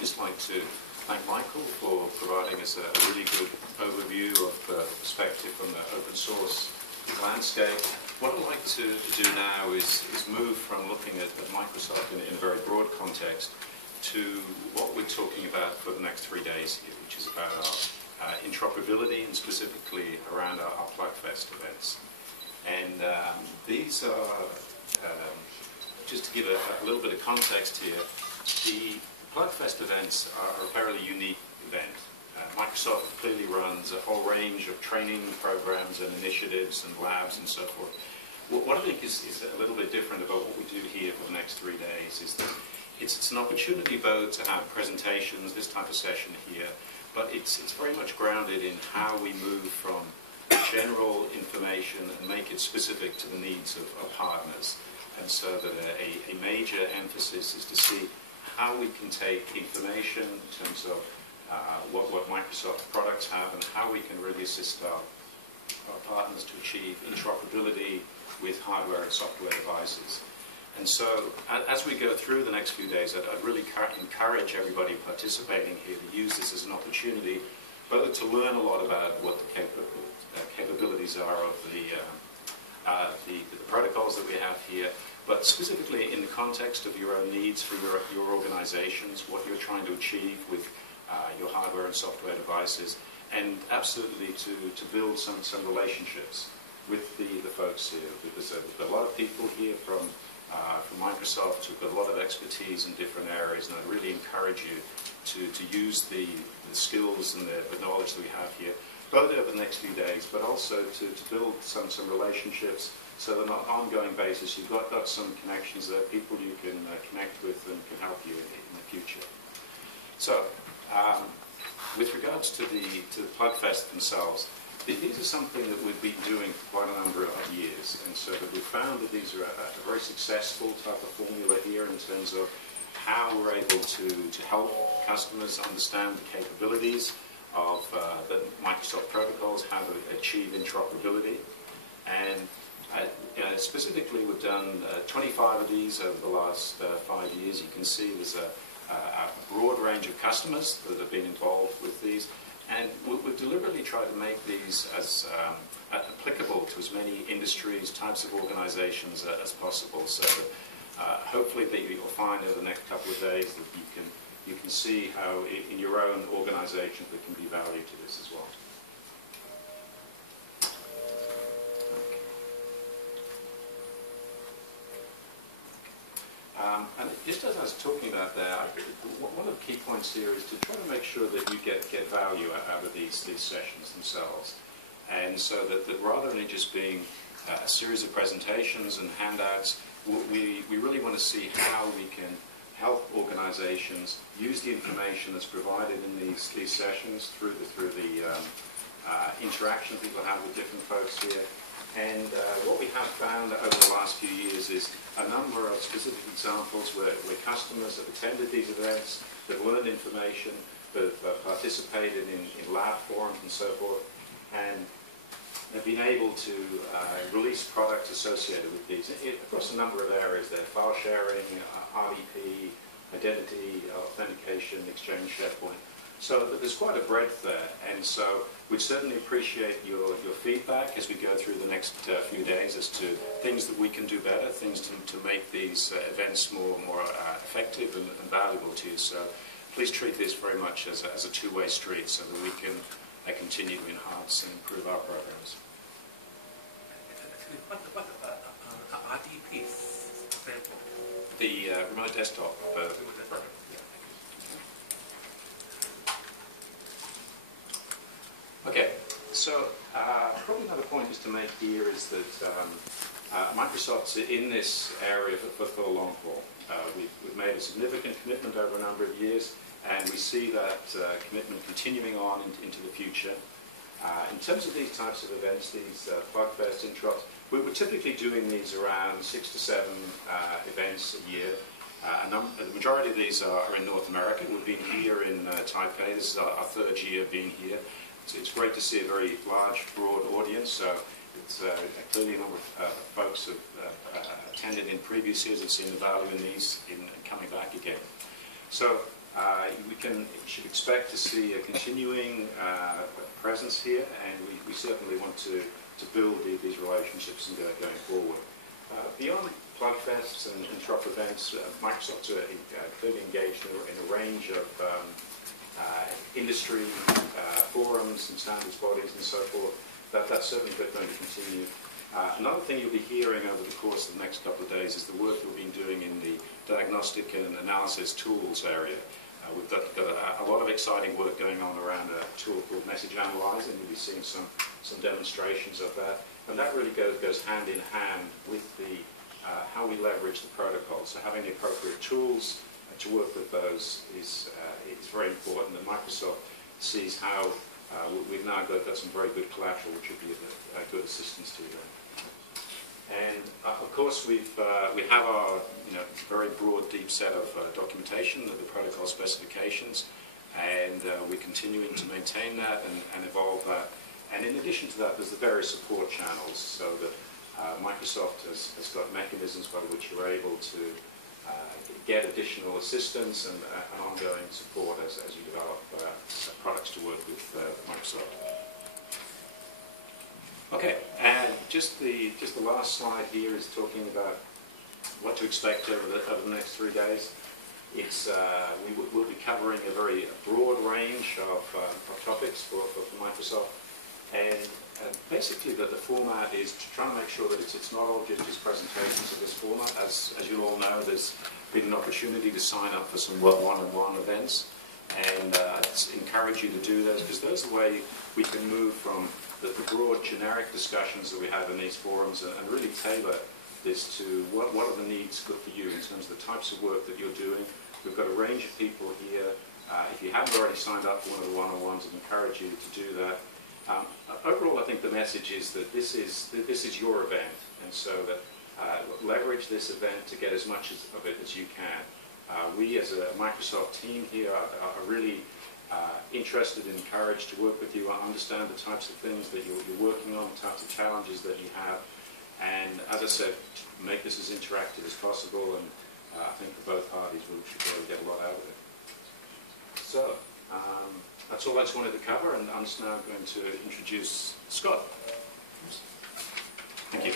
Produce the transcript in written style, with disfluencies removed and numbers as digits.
just like to thank Michael for providing us a really good overview of the perspective from the open source landscape. What I'd like to do now is move from looking at Microsoft in a very broad context to what we're talking about for the next 3 days here, which is about our interoperability and specifically around our Plugfest events. And these are, just to give a little bit of context here, the Plugfest events are a fairly unique event. Microsoft clearly runs a whole range of training programs and initiatives and labs and so forth. What I think is a little bit different about what we do here for the next 3 days is that it's an opportunity both to have presentations, this type of session here, but it's very much grounded in how we move from general information and make it specific to the needs of partners. And so that a major emphasis is to see how we can take information in terms of what Microsoft products have and how we can really assist our partners to achieve interoperability with hardware and software devices. And so as we go through the next few days, I'd really encourage everybody participating here to use this as an opportunity both to learn a lot about what the capabilities are of the protocols that we have here, but specifically in the context of your own needs for your organizations, what you're trying to achieve with your hardware and software devices, and absolutely to build some relationships with the folks here, because we've got a lot of people here from Microsoft who've got a lot of expertise in different areas, and I really encourage you to use the skills and the knowledge that we have here, both over the next few days, but also to build some relationships so that on an ongoing basis you've got some connections there, people you can connect with and can help you in the future. So, with regards to the Plugfest themselves, these are something that we've been doing for quite a number of years, and so that we found that these are a very successful type of formula here in terms of how we're able to help customers understand the capabilities of the Microsoft protocols, how to achieve interoperability. And specifically, we've done 25 of these over the last 5 years. You can see there's a broad range of customers that have been involved with these. And we've deliberately tried to make these as applicable to as many industries, types of organizations as possible. So that hopefully that you'll find over the next couple of days that you can see how in your own organization there can be value to this as well. And just as I was talking about there, one of the key points here is to try to make sure that you get value out of these sessions themselves. And so that rather than it just being a series of presentations and handouts, we really want to see how we can help organizations use the information that's provided in these sessions through the interaction people have with different folks here. And what we have found over the last few years is a number of specific examples where customers have attended these events, they've learned information, they've participated in lab forums and so forth, and they've been able to release products associated with these across a number of areas there: file sharing, RDP, identity, authentication, Exchange, SharePoint. So there's quite a breadth there, and so we'd certainly appreciate your feedback as we go through the next few days as to things that we can do better, things to make these events more effective and valuable to you. So please treat this very much as a two-way street so that we can continue to enhance and improve our programs. What RDP? The remote desktop program. Okay, so probably another point just to make here is that Microsoft's in this area for the long haul. We've made a significant commitment over a number of years, and we see that commitment continuing on into the future. In terms of these types of events, these Plugfest Interops, we're typically doing these around 6 to 7 events a year. The majority of these are in North America. We've been here in Taipei. This is our 3rd year being here. It's great to see a very large, broad audience. So it's clearly a number of folks have attended in previous years and seen the value in these in coming back again. So You should expect to see a continuing presence here, and we certainly want to build these relationships and going forward. Beyond Plugfests and Interop events, Microsoft's clearly engaged in a range of industry forums and standards bodies and so forth. That's certainly going to continue. Another thing you'll be hearing over the course of the next couple of days is the work we've been doing in the diagnostic and analysis tools area. We've got a lot of exciting work going on around a tool called Message Analyzer, and you'll be seeing some demonstrations of that. And that really goes hand in hand with the how we leverage the protocol. So having the appropriate tools to work with those is very important. And Microsoft sees how we've now got some very good collateral, which would be a good assistance to them. And of course, we have our very broad, deep set of documentation of the protocol specifications, and we're continuing to maintain that and evolve that. And in addition to that, there's the various support channels, so that Microsoft has got mechanisms by which you're able to get additional assistance and ongoing support as you develop products to work with Microsoft. Okay, and just the last slide here is talking about what to expect over the next 3 days. We'll be covering a very broad range of topics for Microsoft, and basically the format is to try to make sure that it's not all just presentations of this format. As you all know, there's been an opportunity to sign up for some one-on-one events, and encourage you to do those, because those are the way we can move from the broad generic discussions that we have in these forums and really tailor this to what are the needs good for you in terms of the types of work that you're doing. We've got a range of people here. If you haven't already signed up for one of the one-on-ones, I'd encourage you to do that. Overall, I think the message is that this is your event, and so that leverage this event to get as much of it as you can. We as a Microsoft team here are really interested and encouraged to work with you, understand the types of things that you're working on, the types of challenges that you have, and as I said, make this as interactive as possible, and I think for both parties we should really get a lot out of it. So, that's all I just wanted to cover, and I'm just now going to introduce Scott. Thank you.